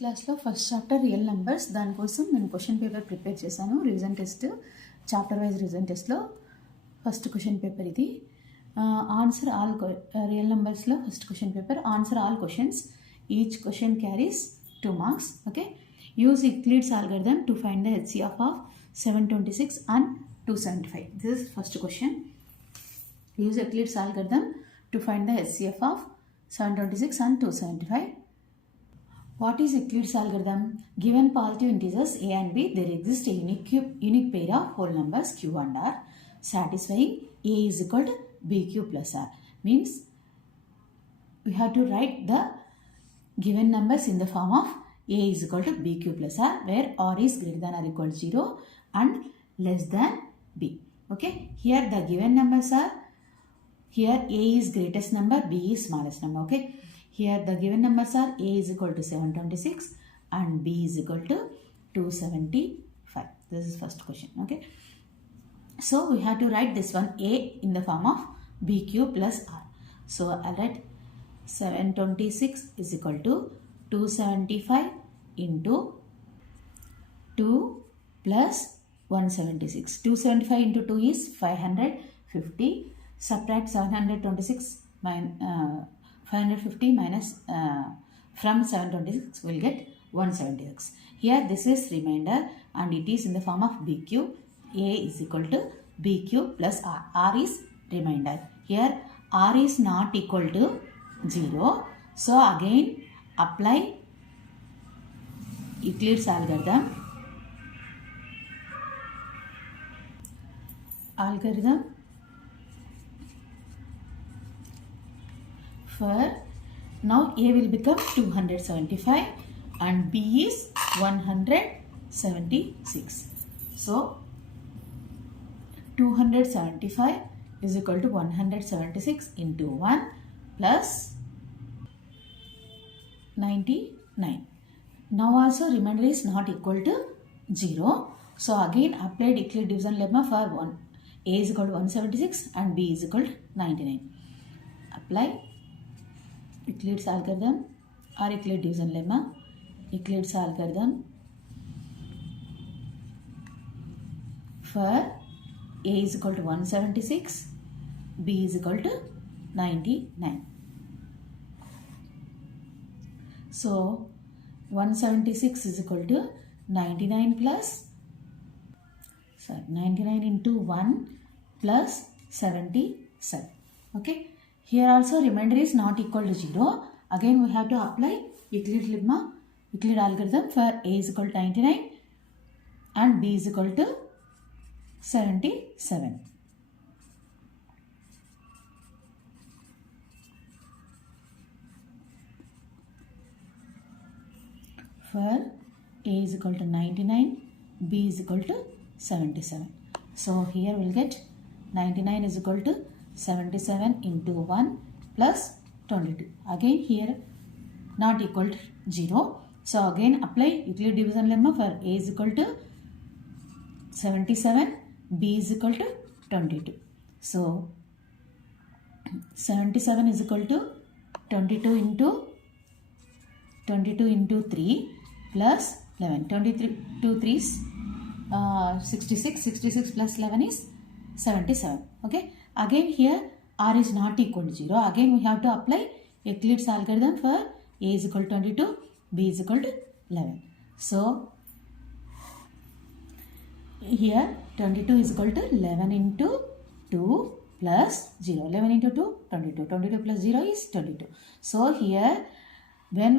క్లాస్లో first chapter real numbers, దానికోసం నేను క్వశ్చన్ పేపర్ ప్రిపేర్ చేశాను. Revision test, chapter wise revision టెస్ట్లో ఫస్ట్ క్వశ్చన్ పేపర్ ఇది. ఆన్సర్ ఆల్ రియల్ నెంబర్స్లో first question paper. Answer all questions. Each question carries 2 marks. Okay. Use Euclid's algorithm to find the HCF of 726 and 275. This is first question. Use Euclid's algorithm to find the HCF of 726 and 275. What is Euclid's algorithm? Given positive integers a and b, there exists a unique pair of whole numbers q and r satisfying a is equal to bq plus r. Means we have to write the given numbers in the form of a is equal to bq plus r, where r is greater than or equal to 0 and less than b. Okay. Here the given numbers are, here a is greatest number, b is smallest number. Okay. Here the given numbers are a is equal to 726 and b is equal to 275. This is first question. Okay. So we have to write this one a in the form of bq plus r. So I'll write 726 is equal to 275 into 2 plus 176. 275 into 2 is 550. Subtract 726 550 minus from 726 will get 176. Here this is remainder and it is in the form of bq. A is equal to bq plus r. R is remainder. Here r is not equal to 0. So again apply Euclid's algorithm. For now a will become 275 and b is 176. So 275 is equal to 176 into 1 plus 99. Now also remainder is not equal to 0. So again applied Euclid division lemma for 1. A is equal to 176 and b is equal to 99. Apply Euclid's algorithm or Euclid division lemma. Euclid's algorithm for a is equal to 176, b is equal to 99. So 176 is equal to 99 plus 99 into 1 plus 77. Okay. Here also remainder is not equal to 0. Again we have to apply Euclid lemma, Euclid algorithm for a is equal to 99 and b is equal to 77. For a is equal to 99, b is equal to 77. So here we'll get 99 is equal to 77 into 1 plus 22. Again here not equal to 0. So again apply Euclid division lemma for a is equal to 77, b is equal to 22. So 77 is equal to 22 into 3 plus 11. 22 3 is 66. 66 plus 11 is 77. Okay. Again here r is not equal to 0. Again we have to apply Euclid's algorithm for a is equal to 22, b is equal to 11. So here 22 is equal to 11 into 2 plus 0. 11 into 2, 22. 22 plus 0 is 22. So here when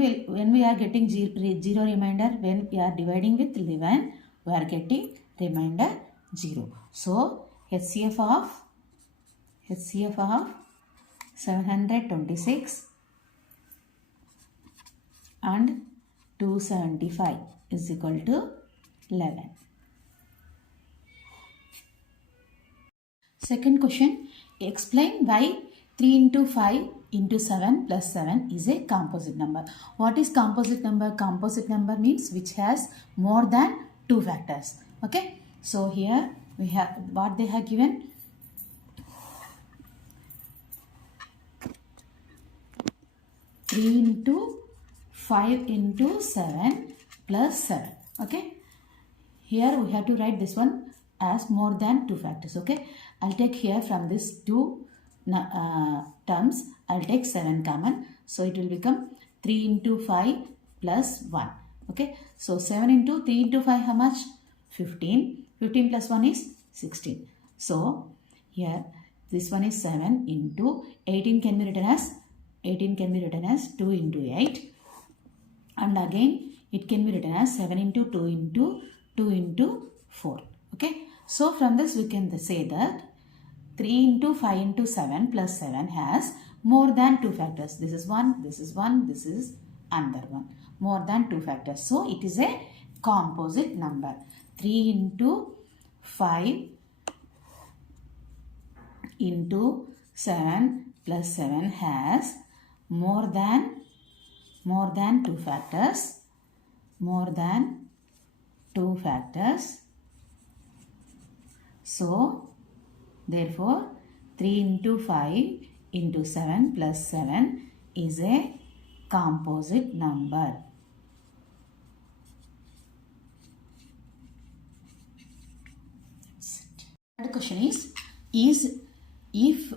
we are getting 0 remainder, when we are dividing with 11, we are getting remainder 0. So HCF of 726 and 275 is equal to 11. Second question, explain why 3 into 5 into 7 plus 7 is a composite number. What is composite number? Composite number means which has more than 2 factors. Okay. So here we have what they have given. 3 into 5 into 7 plus 7. Okay, here we have to write this one as more than 2 factors. Okay, I'll take here from this two terms, I'll take 7 common, so it will become 3 into 5 plus 1. Okay, so 7 into 3 into 5, how much? 15. 15 plus 1 is 16. So here this one is 7 into 18 can be written as 2 into 8, and again it can be written as 7 into 2 into 2 into 4. Okay, so from this we can say that 3 into 5 into 7 plus 7 has more than 2 factors. This is 1, this is 1, this is another one. More than 2 factors. So it is a composite number. 3 into 5 into 7 plus 7 has more than 2 factors. More than 2 factors. So therefore 3 into 5 into 7 plus 7 is a composite number. The question is if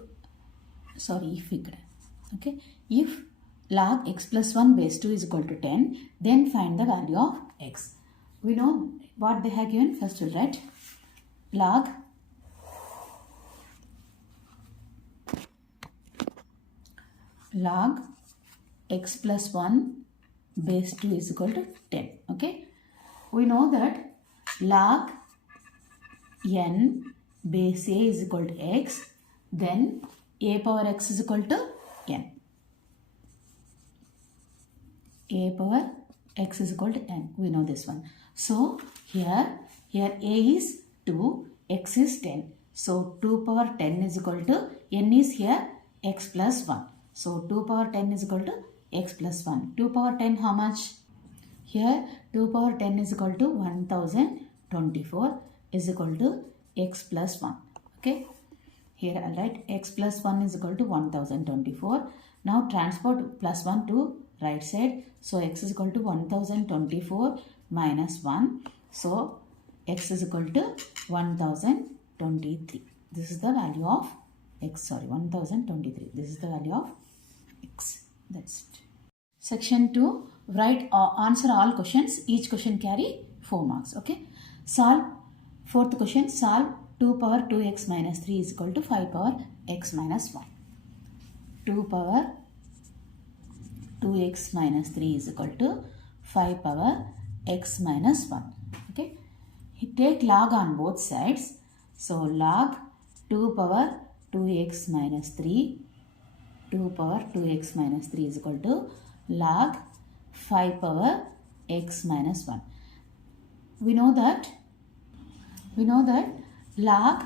log x plus 1 base 2 is equal to 10, then find the value of x. We know what they have given. First we'll write log x plus 1 base 2 is equal to 10. Okay, we know that log n base a is equal to x, then a power x is equal to n. A power x is equal to n. We know this one. So here a is 2, x is 10. So 2 power 10 is equal to, n is here x plus 1. So 2 power 10 is equal to x plus 1. 2 power 10 how much? Here 2 power 10 is equal to 1024 is equal to x plus 1. Okay, here I'll write x plus 1 is equal to 1024. Now transport plus 1 to right side. So x is equal to 1024 minus 1. So x is equal to 1023. This is the value of x. Sorry, 1023. This is the value of x. That's it. Section 2. Write or answer all questions. Each question carry 4 marks. Okay. Solve. Fourth question. Solve 2 power 2x minus 3 is equal to 5 power x minus 1. 2 power 2x minus 3 is equal to 5 power x minus 1. Okay. Take log on both sides. So log 2 power 2x minus 3. 2 power 2x minus 3 is equal to log 5 power x minus 1. We know that log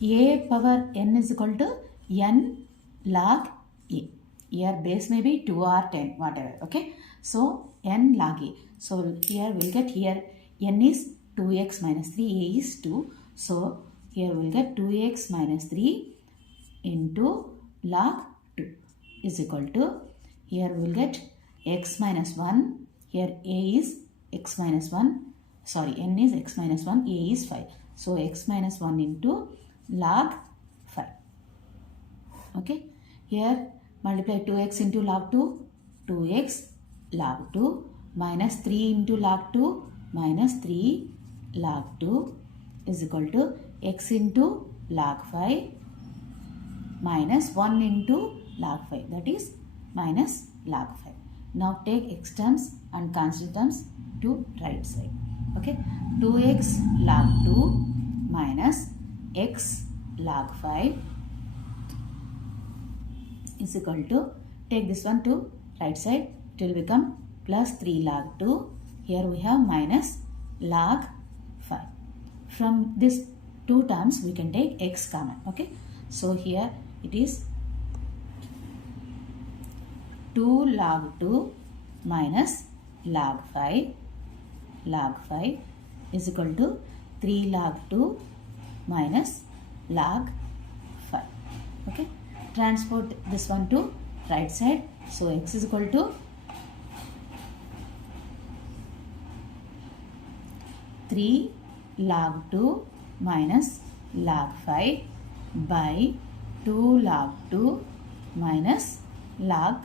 a power n is equal to n log a. Here base may be 2 or 10, whatever. Okay. So n log a. So here we'll get, here n is 2x minus 3, a is 2. So here we'll get 2x minus 3 into log 2 is equal to, here we'll get x minus 1. Here a is x minus 1. Sorry, n is x minus 1, a is 5. So x minus 1 into log 5. Okay. Here multiply 2x into log 2. 2x log 2 minus 3 into log 2 minus 3 log 2 is equal to x into log 5 minus 1 into log 5, that is minus log 5. Now take x terms and constant terms to right side. Okay, 2x log 2 minus x log 5 is equal to, take this one to right side, it will become plus 3 log 2. Here we have minus log 5. From this two terms we can take x common. Okay, so here it is 2 log 2 minus log 5 is equal to 3 log 2 minus log 5. Okay, transport this one to right side. So x is equal to 3 log 2 minus log 5 by 2 log 2 minus log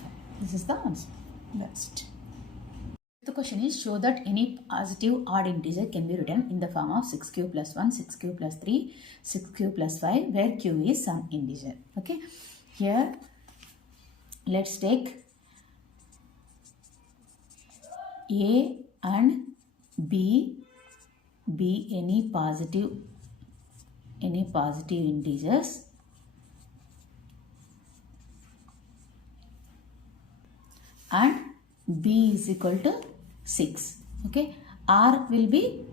5. This is the answer. That's it. The question is, show that any positive odd integer can be written in the form of 6q plus 1, 6q plus 3, 6q plus 5, where q is some integer. Okay. Here, let's take A and B be any positive integers, and B is equal to 6. Okay. R will be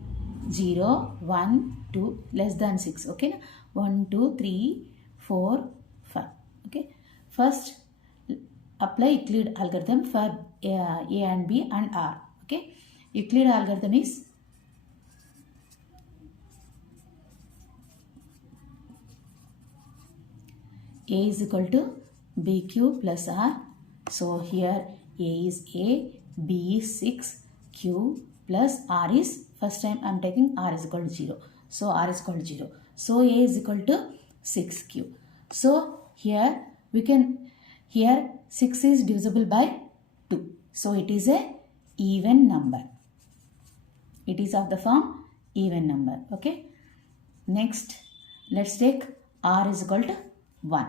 0, 1, 2 less than 6. Okay. 1, 2, 3, 4, 5. Okay. First, apply Euclid algorithm for A and B and R. Okay. Euclid algorithm is A is equal to BQ plus R. So here A is A, B is 6, Q plus R is, first time I am taking R is equal to 0. So R is equal to 0. So A is equal to 6Q. So here we can, here 6 is divisible by 2. So it is a even number. It is of the form even number. Okay. Next, let's take R is equal to 1.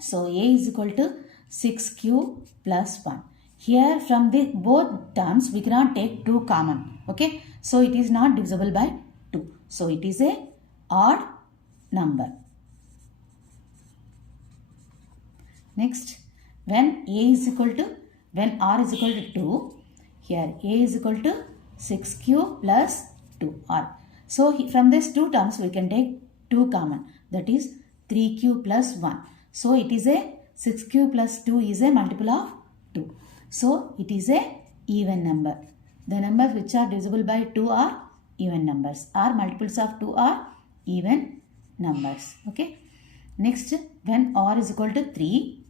So A is equal to 6Q plus 1. Here from the both terms we cannot take 2 common. Okay. So it is not divisible by 2. So it is a odd number. Next, when R is equal to 2, here A is equal to 6Q plus 2R. So from these two terms we can take 2 common, that is 3Q plus 1. So it is a 6Q plus 2 is a multiple of 2. So it is a even number. The numbers which are divisible by 2 are even numbers, or multiples of 2 are even numbers. Okay. Next, when R is equal to 3,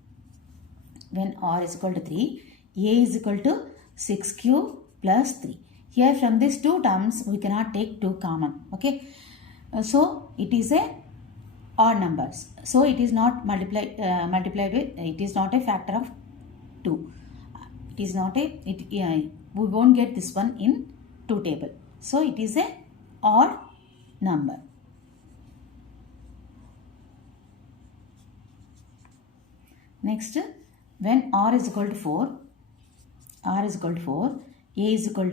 A is equal to 6Q plus 3. Here from these two terms we cannot take 2 common. Okay. So it is a odd numbers. So it is not multiplied with, it is not a factor of 2. It is not a, we won't get this one in 2 table. So it is a odd number. Next, when R is equal to 4, A is equal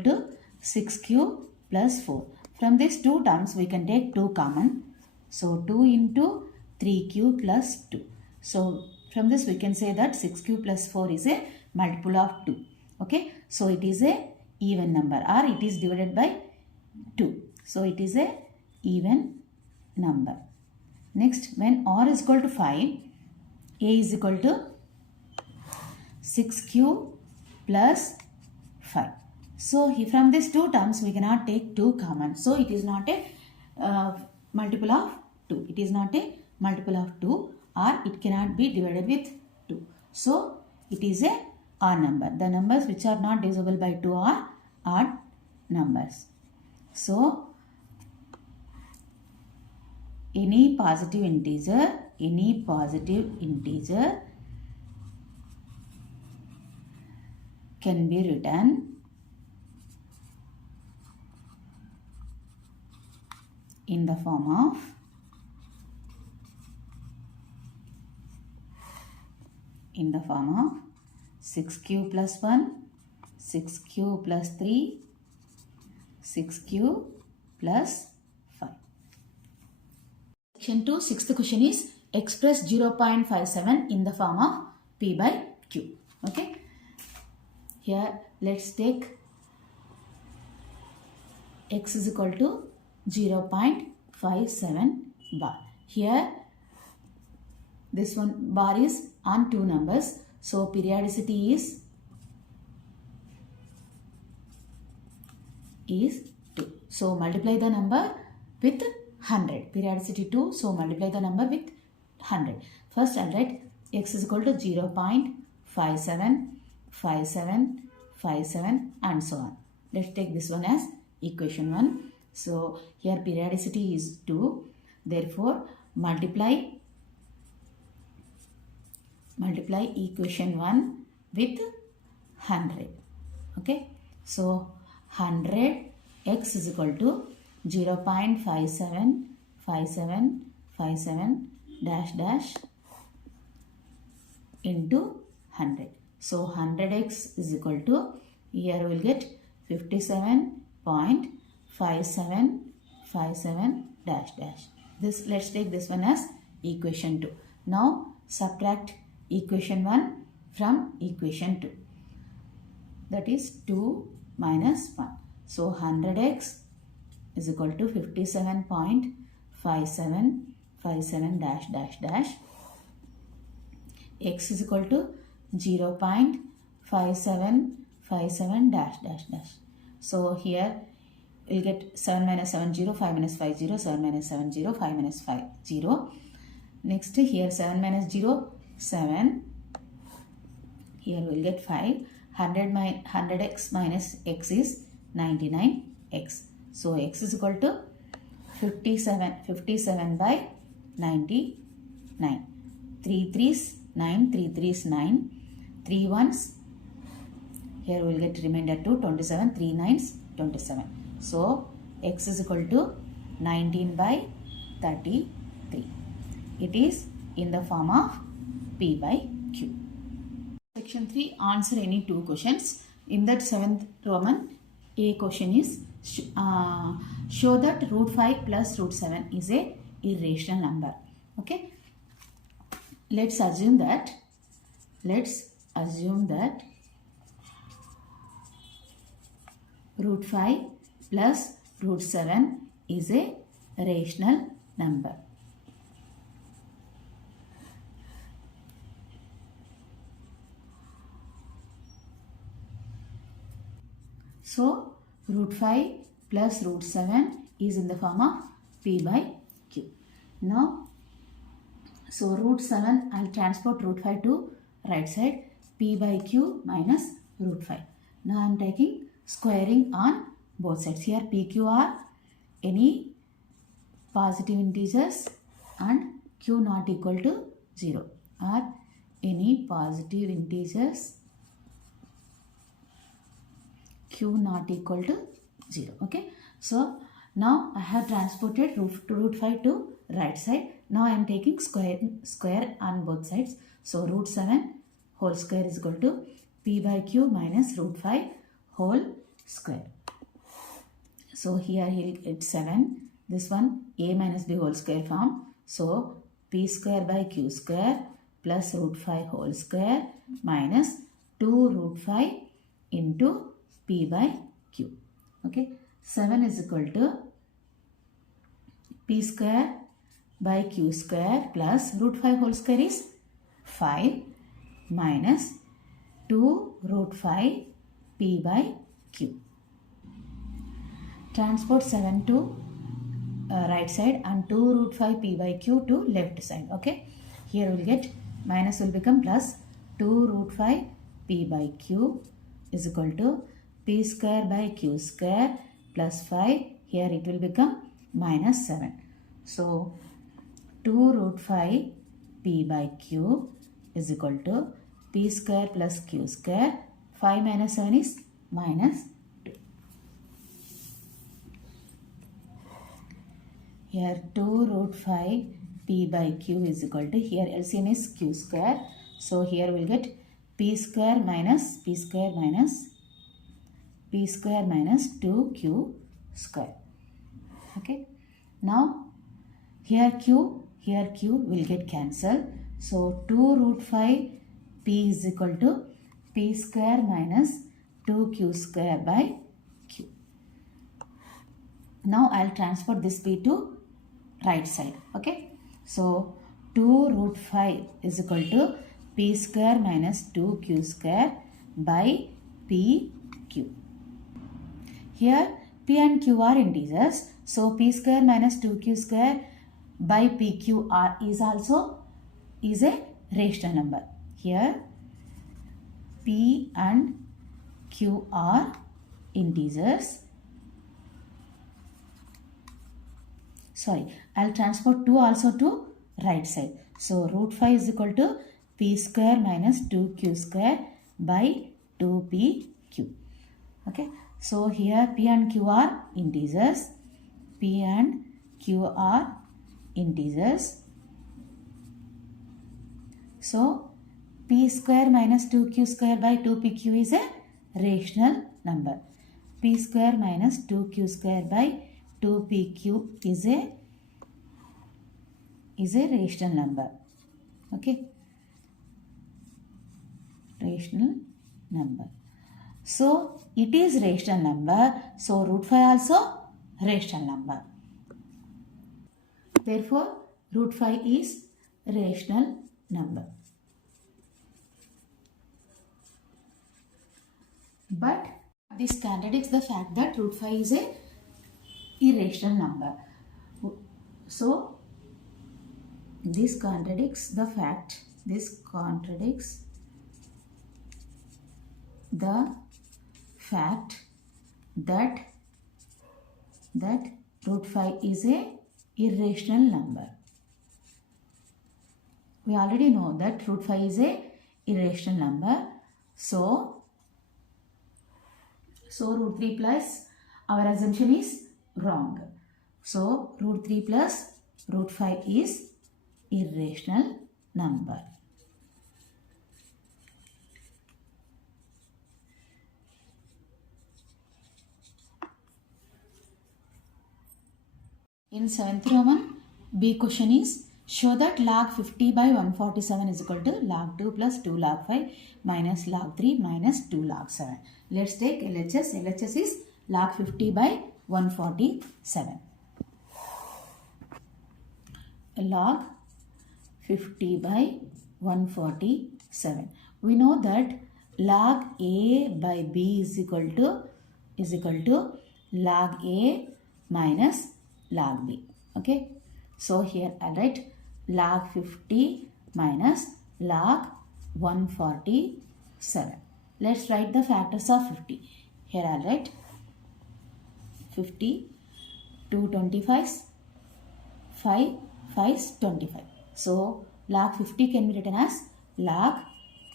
to 6Q plus 4. From these two terms we can take 2 common. So 2 into 3Q plus 2. So from this we can say that 6Q plus 4 is a multiple of 2. Okay. So it is a even number, or it is divided by 2. So it is a even number. Next, when R is equal to 5, A is equal to 6Q plus 5. So from these two terms we cannot take 2 common. So it is not a multiple of 2. It is not a multiple of 2, or it cannot be divided with 2. So it is a odd number. The numbers which are not divisible by 2 are odd numbers. So any positive integer can be written in the form of 6Q plus 1, 6Q plus 3, 6Q plus 5. Section 2, sixth question is, express 0.57 in the form of P by Q. Okay. Here let's take x is equal to 0.57 bar. Here this one bar is on 2 numbers. So periodicity is 2. So multiply the number with 100. Periodicity 2. So multiply the number with 100. First I'll write x is equal to 0.57, 57, 57 and so on. Let's take this one as equation 1. So here periodicity is 2. Therefore multiply equation 1 with 100. Okay. So 100 x is equal to 0.575757 dash dash into 100. So 100x is equal to, here we will get 57.5757 dash dash. This, let's take this one as equation 2. Now subtract equation 1 from equation 2. That is 2 minus 1. So 100x is equal to 57.5757 dash dash dash. X is equal to 0.5757 dash dash dash. So here we'll get 7 minus 7 0, 5 minus 5 0, 7 minus 7 0, 5 minus 5 0. Next here 7 minus 0 7. Here we'll get 5. 100x minus x is 99x. So x is equal to 57 by 99. 3 3's 9, 3 3's 9, 3 1's, here we will get remainder 2, 27, 3 9's 27. So x is equal to 19 by 33. It is in the form of P by Q. Section 3, answer any two questions. In that 7th Roman, A question is show that root 5 plus root 7 is a irrational number. Okay. Let's assume that root 5 plus root 7 is a rational number. So root 5 plus root 7 is in the form of P by Q. Now, so root 7, I'll transport root 5 to right side, P by Q minus root 5. Now I am taking squaring on both sides. Here PQ are any positive integers and Q not equal to 0, or any positive integers Q not equal to 0. Okay. So now I have transported root 5 to right side. Now I am taking square on both sides. So root 7 whole square is equal to P by Q minus root 5 whole square. So here he'll get 7. This one A minus B whole square form. So P square by Q square plus root 5 whole square minus 2 root 5 into P by Q. Okay. 7 is equal to P square by Q square plus root 5 whole square is 5 minus 2 root 5 P by Q. Transport 7 to right side and 2 root 5 P by Q to left side. Okay. Here we'll get minus will become plus 2 root 5 P by Q is equal to P square by Q square plus 5. Here it will become minus 7. So 2 root 5 P by Q is equal to P square plus Q square. 5 minus 7 is minus 2. Here 2 root 5 P by Q is equal to, here LCM is Q square. So here we'll get P square minus 2Q square. Okay. Now here Q will get cancelled. So 2 root 5 P is equal to P square minus 2Q square by Q. Now I'll transport this P to right side. Okay. So 2 root 5 is equal to P square minus 2Q square by PQ. Here P and Q are integers. So P square minus 2Q square by PQ is a rational number. Here P and Q are integers I'll transport 2 also to right side. So root 5 is equal to p square minus 2q square by 2pq. Okay, so here p and q are integers. P and q are integers. So p square minus 2q square by 2pq is a rational number. P square minus 2q square by 2pq is a rational number. Okay, rational number. So it is rational number. So root 5 also rational number. Therefore root 5 is rational number. But this contradicts the fact that root 5 is a irrational number. So this contradicts the fact, that root 5 is a irrational number. We already know that root 5 is a irrational number. So root 3 plus, our assumption is wrong. So root 3 plus root 5 is irrational number. In 7th Roman, B question is, show that log 50 by 147 is equal to log 2 plus 2 log 5 minus log 3 minus 2 log 7. Let's take LHS. LHS is log 50 by 147. Log 50 by 147. We know that log A by B is equal to log A minus log B. Okay. So here I'll write log 50 minus log 147. Let's write the factors of 50. Here I'll write 50, 2 25s, 5 5s 25. So log 50 can be written as log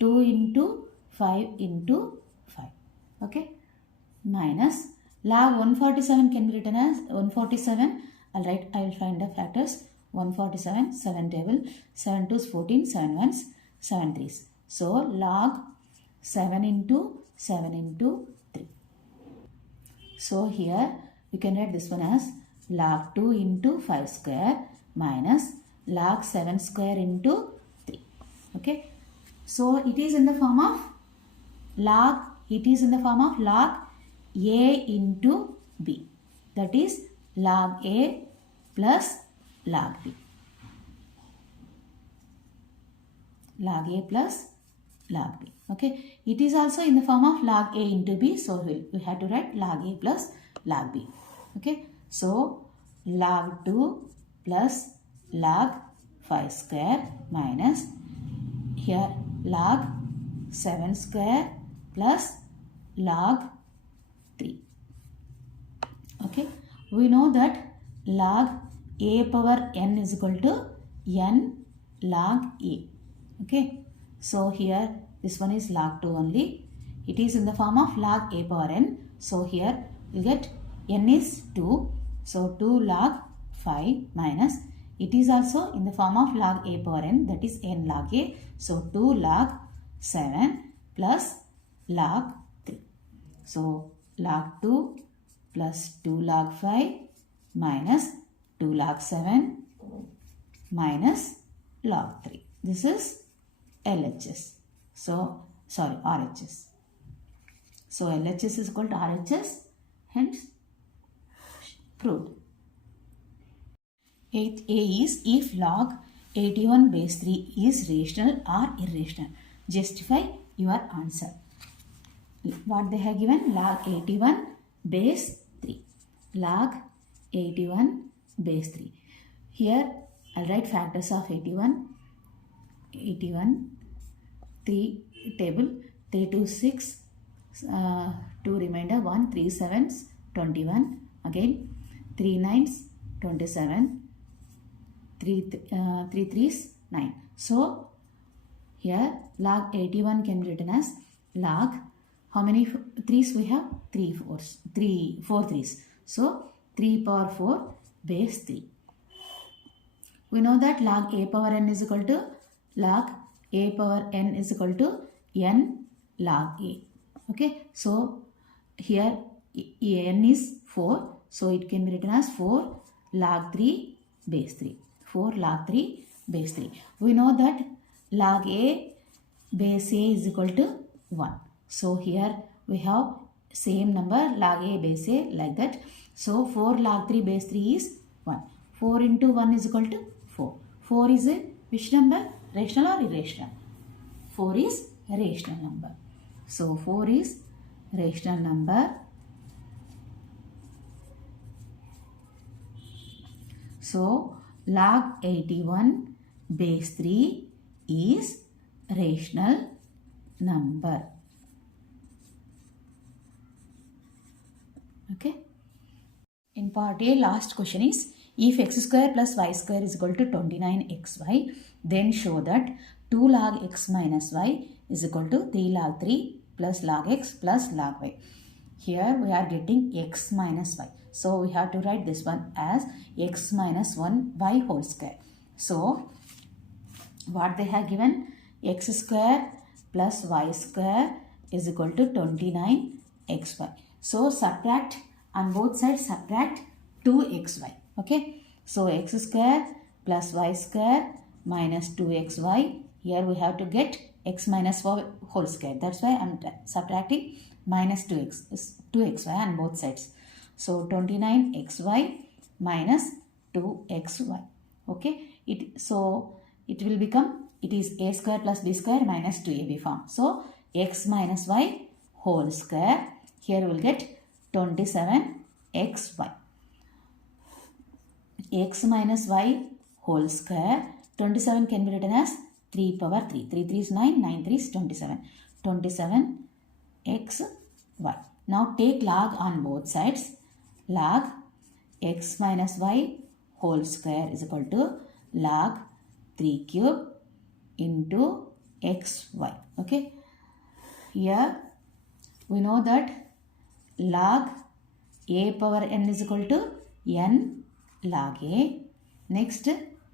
2 into 5 into 5. Okay. Minus log 147 can be written as 147. I will find the factors. 147, 7 table, 7 2s 14, 7 1s, 7 3s. So log 7 into 7 into 3. So here we can write this one as log 2 into 5 square minus log 7 square into 3. Okay. So it is in the form of log A into B. That is log A plus log B. Log A plus log B. Okay. It is also in the form of log A into B. So we have to write log A plus log B. Okay. So log 2 plus log 5 square minus here log 7 square plus log 3. Okay. We know that log A power n is equal to n log A. Okay. So here this one is log 2 only. It is in the form of log A power n. So here we get n is 2. So 2 log 5 minus, it is also in the form of log A power n, that is n log A. So 2 log 7 plus log 3. So log 2 plus 2 log 5 minus 2 log 7 minus log 3. This is LHS. So RHS. So LHS is equal to RHS, hence proved. 8th A is, if log 81 base 3 is rational or irrational, justify your answer. What they have given? Log 81 base 3. Log 81 base 3. Here I'll write factors of 81. 3 table, 3 to 6, 2 remainder, 1, 3 7s, 21, again 3 9s, 27, 3 3s 9. So here log 81 can be written as log, how many 3s we have? 4 3s. So 3 power 4 base 3. We know that log a power n is equal to log a power n is equal to n log a. Okay, so here n is 4, so it can be written as 4 log 3 base 3. 4 log 3 base 3. We know that log a base a is equal to 1. So here we have same number log a base a like that. So 4 log 3 base 3 is 1. 4 into 1 is equal to 4. 4 is a which number? Rational or irrational? 4 is a rational number. So 4 is rational number. So log 81 base 3 is rational number. Okay. In part A, last question is, if x square plus y square is equal to 29xy, then show that 2 log x minus y is equal to 3 log 3 plus log x plus log y. Here we are getting x minus y. So we have to write this one as x minus 1y whole square. So what they have given, x square plus y square is equal to 29xy. So subtract on both sides, subtract 2xy. Okay. So x square plus y square minus 2xy. Here we have to get x minus 4 whole square. That's why I am subtracting minus 2xy on both sides. So 29xy minus 2xy. Okay. So it will become, it is a square plus b square minus 2ab form. So x minus y whole square. Here we will get 27xy. X minus y whole square. 27 can be written as 3 power 3. 3 3 is 9, 9 3 is 27. 27xy. Now take log on both sides. Log x minus y whole square is equal to log 3 cube into xy. Okay. Here we know that log a power n is equal to n log a. Next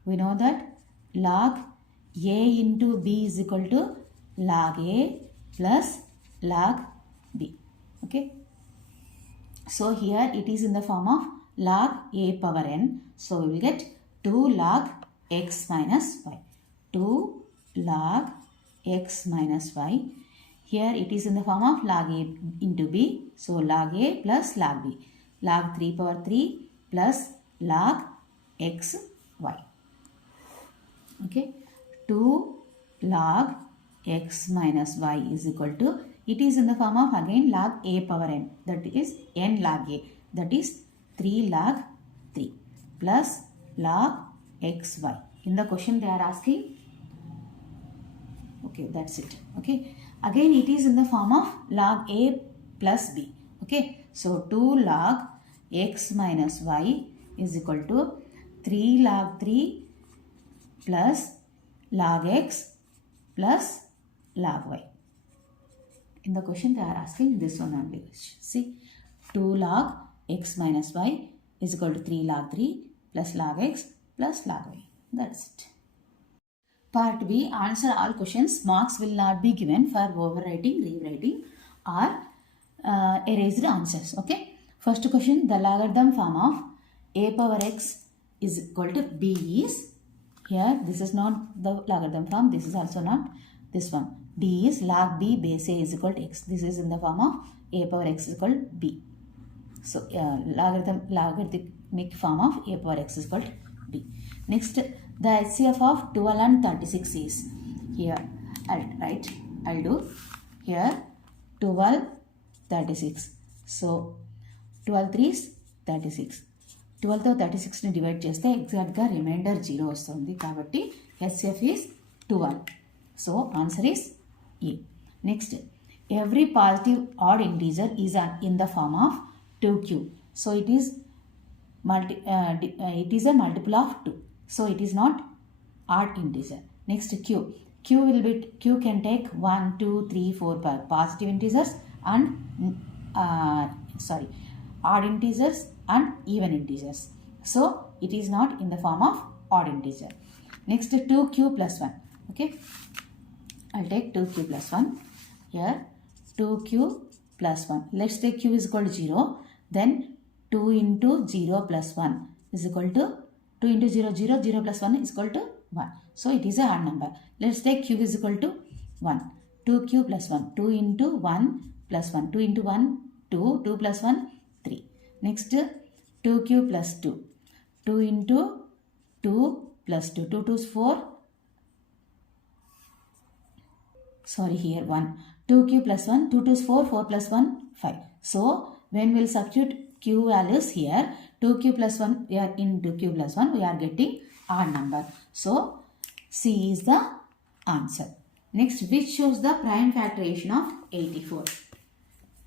we know that log a into b is equal to log a plus log b. Okay. So here it is in the form of log a power n. So we will get 2 log x minus y. 2 log x minus y. Here it is in the form of log a into b. So log a plus log b. Log 3 power 3 plus log x y. Okay. 2 log x minus y is equal to, it is in the form of again log a power n, that is n log a, that is 3 log 3 plus log xy. In the question they are asking, okay, that's it. Okay, again it is in the form of log a plus b. Okay, so 2 log x minus y is equal to 3 log 3 plus log x plus log y. In the question they are asking this one only. See, 2 log x minus y is equal to 3 log 3 plus log x plus log y. That's it. Part B, answer all questions. Marks will not be given for overwriting, rewriting or erased answers. Okay. First question, the logarithm form of a power x is equal to b is, here this is not the logarithm form, this is also not this one. D is log b base a is equal to x. This is in the form of a power x is equal to b. So logarithmic form of a power x is equal to b. Next, the HCF of 12 and 36 is, here I'll do here 12 36. So 12 3 is 36. 12 తో 36 ని divide చేస్తే exact గా reminder 0 వస్తుంది కాబట్టి HCF is 12. So answer is A. Next, every positive odd integer is in the form of 2 cube. So it is it is a multiple of 2. So it is not odd integer. Next q. Q can take 1, 2, 3, 4 positive integers and odd integers and even integers. So it is not in the form of odd integer. Next 2q plus 1. Okay, I'll take 2q plus 1. Here 2q plus 1. Let's take q is equal to 0. Then 2 into 0 plus 1 is equal to 2 into 0, 0, 0 plus 1 is equal to 1. So it is a odd number. Let's take q is equal to 1. 2q plus 1. 2 into 1 plus 1. 2 into 1, 2. 2 plus 1, 3. Next 2q plus 2. 2 into 2 plus 2. 2 is 4. Sorry, here 1. 2q plus 1. 2 is 4. 4 plus 1, 5. So when we'll substitute q values here, 2q plus 1, we are into q plus 1, we are getting odd number. So C is the answer. Next, which shows the prime factorization of 84?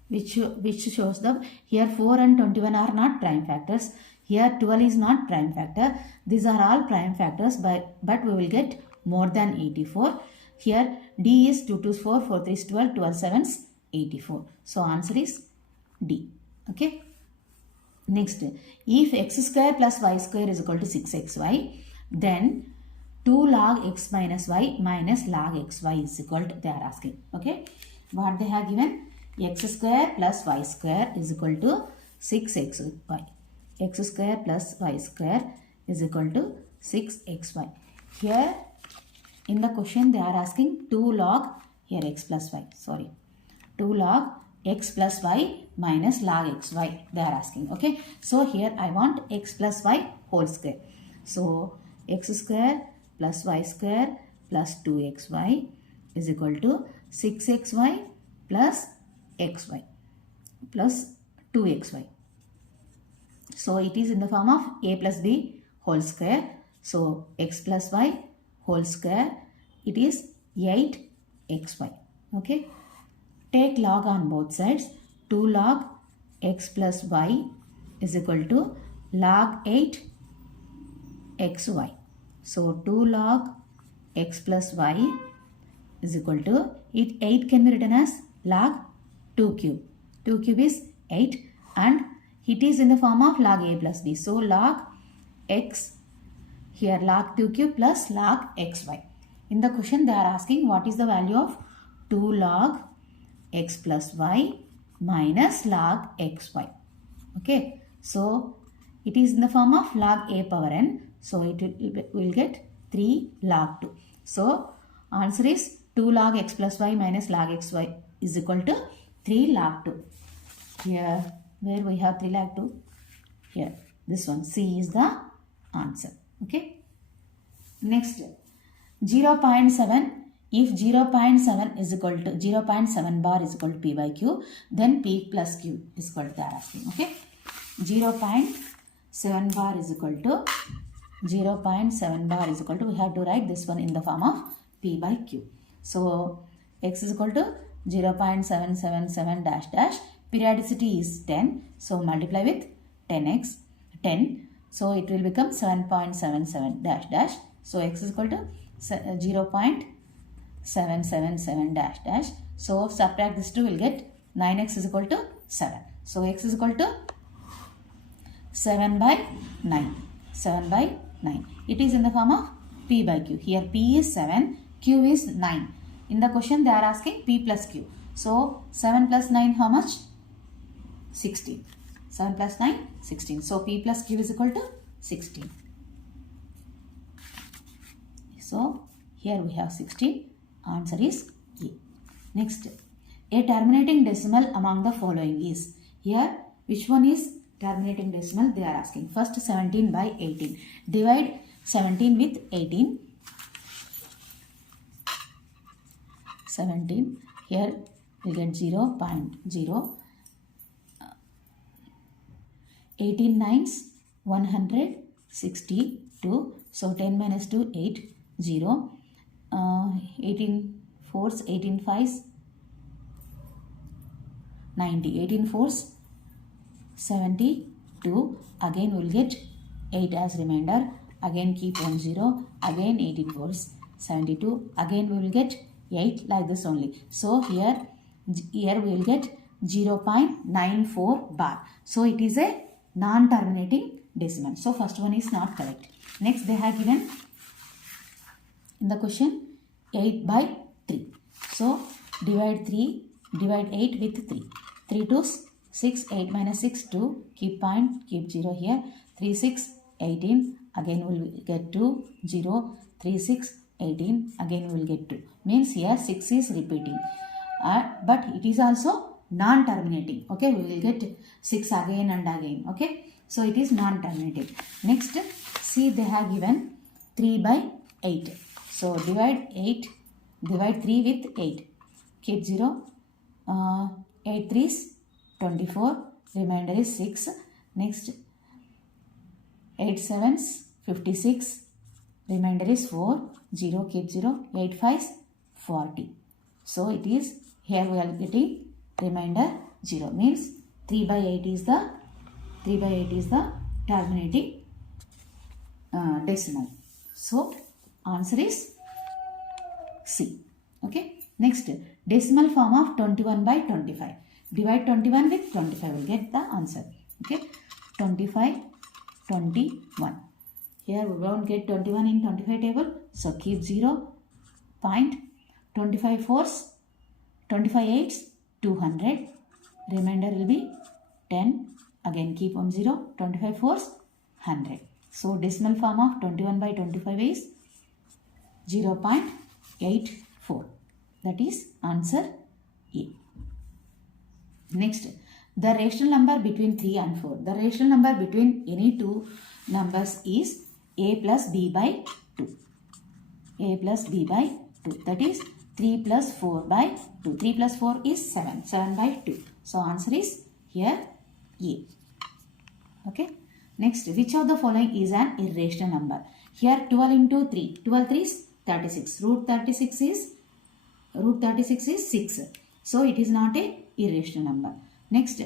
Which shows the, here 4 and 21 are not prime factors. Here 12 is not prime factor. These are all prime factors, but we will get more than 84. Here D is 2 2 4, 4 3 is 12, 12 7 is 84. So answer is D. Okay. Next, if x square plus y square is equal to 6xy, then 2 log x minus y minus log xy is equal to, they are asking. Okay. What they have given? X square plus y square is equal to 6xy. X square plus y square is equal to 6xy. Here in the question they are asking 2 log, here x plus y, sorry, 2 log x plus y minus log xy they are asking. Okay, so here I want x plus y whole square. So x square plus y square plus 2xy is equal to 6xy plus xy plus 2xy. So it is in the form of a plus b whole square. So x plus y whole square, it is 8xy. Okay. Take log on both sides. 2 log x plus y is equal to log 8 xy. So 2 log x plus y is equal to, 8 can be written as log 2 cube. 2 cube is 8 and it is in the form of log a plus b. So log x, here log 2 cube plus log xy. In the question they are asking what is the value of 2 log x plus y minus log xy. Okay, so it is in the form of log a power n. So it will get 3 log 2. So answer is 2 log x plus y minus log xy is equal to 3 log 2. Here where we have 3 log 2? Here, this one, C is the answer. Okay. Next, 0.7. If 0.7 is equal to 0.7 bar is equal to P by Q, then P plus Q is equal to, they are asking. Okay. 0.7 bar is equal to 0.7 bar is equal to, we have to write this one in the form of P by Q. So x is equal to 0.777 dash dash. Periodicity is 10. So multiply with 10x, 10. So it will become 7.77 dash dash. So x is equal to 0.777 dash dash. So subtract this 2, will get 9x is equal to 7. So x is equal to 7 by 9. 7 by 9. It is in the form of P by Q. Here P is 7, Q is 9. In the question they are asking P plus Q. So 7 plus 9 how much? 16. 7 plus 9, 16. So P plus Q is equal to 16. So here we have 16. Answer is E. Next, a terminating decimal among the following is. Here which one is terminating decimal they are asking. First 17 by 18. Divide 17 with 18. 17. Here we get 0.0. 18 nines 162. So 10 minus 2, 8, 0. 18 fours, 18 fives, 90. 18 fours, 72. 2, again we'll get 8 as remainder, again keep 1 0, again 18 fours 72, again we will get 8 like this only. So here we will get 0.94 bar. So it is a non-terminating decimal. So first one is not correct. Next they have given in the question 8 by 3. So divide 8 with 3. 3 2's 6, 8 minus 6 2, keep point, keep 0 here, 3 6 18, again we will get 2 0, 3 6 18, again we will get 2. Means here 6 is repeating, but it is also non-terminating. Okay, we will get 6 again and again. Okay, so it is non-terminating. Next, see they have given 3 by 8. So divide 3 with 8. Keep 0. 8 3's 24. Remainder is 6. Next, 8 7's 56. Remainder is 4. 0, keep 0. 8 5's 40. So it is, here we are getting remainder 0. Means 3 by 8 is the terminating decimal. So answer is C. Okay. Next, decimal form of 21 by 25. Divide 21 with 25. We'll get the answer. Okay. 25, 21. Here we won't get 21 in 25 table. So keep 0. Point. 25 fours, 25 eights, 200. Remainder will be 10. Again keep on 0. 25 fours, 100. So decimal form of 21 by 25 is 0.84. That is answer A. Next, the rational number between 3 and 4. The rational number between any two numbers is A plus B by 2. A plus B by 2. That is 3 plus 4 by 2. 3 plus 4 is 7. 7 by 2. So answer is here A. Okay. Next, which of the following is an irrational number? Here 12 into 3. 12 3 is 36. Root 36 is 6. So it is not a irrational number. Next,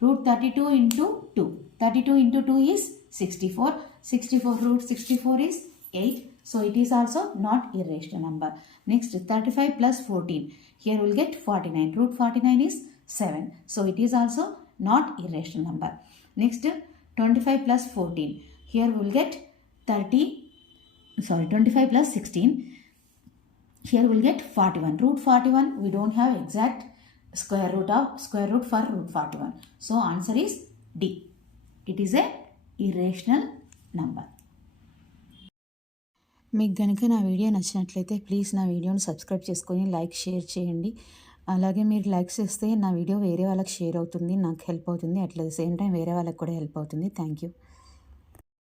root 32 into 2. 32 into 2 is 64. 64 root 64 is 8. So it is also not irrational number. Next, 35 plus 14. Here we will get 49. Root 49 is 7. So it is also not irrational number. Next, 25 plus 14. Here we will get 25 plus 16. Here we will get 41. Root 41, we don't have exact square root for root 41. So answer is D. It is a irrational number. మీకు కనుక నా video నచ్చినట్లయితే please నా వీడియోని subscribe చేసుకొని like share చేయండి. అలాగే మీరు లైక్స్ చేస్తే నా వీడియో వేరే వాళ్ళకి షేర్ అవుతుంది, నాకు హెల్ప్ అవుతుంది. అట్లా సేమ్ టైం వేరే వాళ్ళకి కూడా హెల్ప్ అవుతుంది. Thank you.